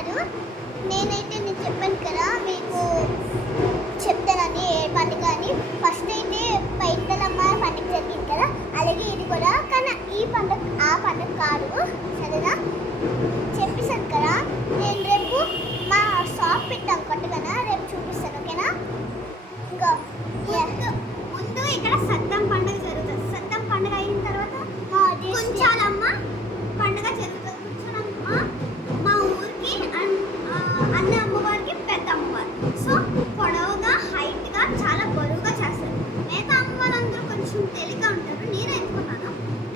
గారు, నేను చెప్పాను కదా మీకు చెప్తానని ఏ పండుగ అని. ఫస్ట్ అయితే పైతలమ్మ పండుగ జరిగింది కదా, అలాగే ఇది కూడా. కానీ ఈ పండుగ ఆ పండుగ కాదు, సరేనా? చెప్పేశాను కదా, నేను రేపు మా షాప్ పెట్టాను కొట్టగానే, రేపు చూపిస్తాను, ఓకేనా? ఇంకా ముందు ఇక్కడ సత్తం పండుగ జరుగుతుంది. సత్తం పండుగ అయిన తర్వాత కొంచాలమ్మ పండుగ జరుగుతుంది. కొంచాలమ్మ మా ఊరికి అన్న అమ్మవారికి పెద్ద అమ్మవారు. సో పొడవుగా హైట్గా చాలా బరువుగా చేస్తారు. మిగతా అమ్మవారందరూ కొంచెం తేలిక ఉంటారు, నేను ఎత్తుకున్నాను.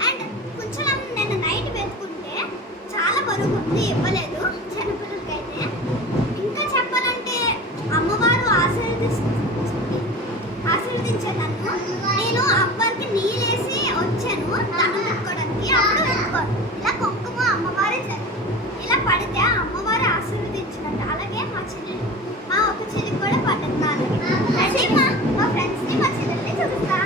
అండ్ కొంచెం నేను నైట్ వెతుకుంటే చాలా బరువు ఉంది, ఇవ్వలేదు చిన్నపిల్లలకైతే. ఇంకా చెప్పాలంటే అమ్మవారు ఆశీర్వదించే నన్ను. నేను అబ్బరికి నీళ్ళేసి వచ్చాను దండం పెట్టుకోవడానికి. అప్పుడు వెతుకోను, ఇలా కుంకుమ అమ్మవారే ఇలా పడితే అమ్మవారు ఆశీర్వదించినట్టు. అలాగే మా చెల్లెలు, మా ఒక చెల్లికి కూడా పడ్డది. అలాగే మా ఫ్రెండ్స్ని, మా చెల్లెల్ని చూపిస్తా.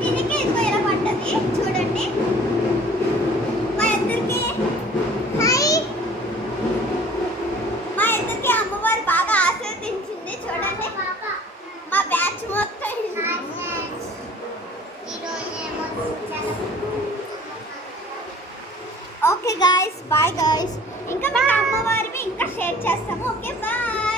దీనికి ఇదిగో ఇలా పడ్డది చూడండి. మా ఇద్దరికి మా ఇద్దరికి అమ్మవారు బాగా ఆశీర్వదించింది చూడండి. మా బ్యాచ్ మొత్తం ఓకే గాయస్, బాయ్ గాయస్. ఇంకా మీకు అమ్మవారివి ఇంకా షేర్ చేస్తాము. Okay, bye.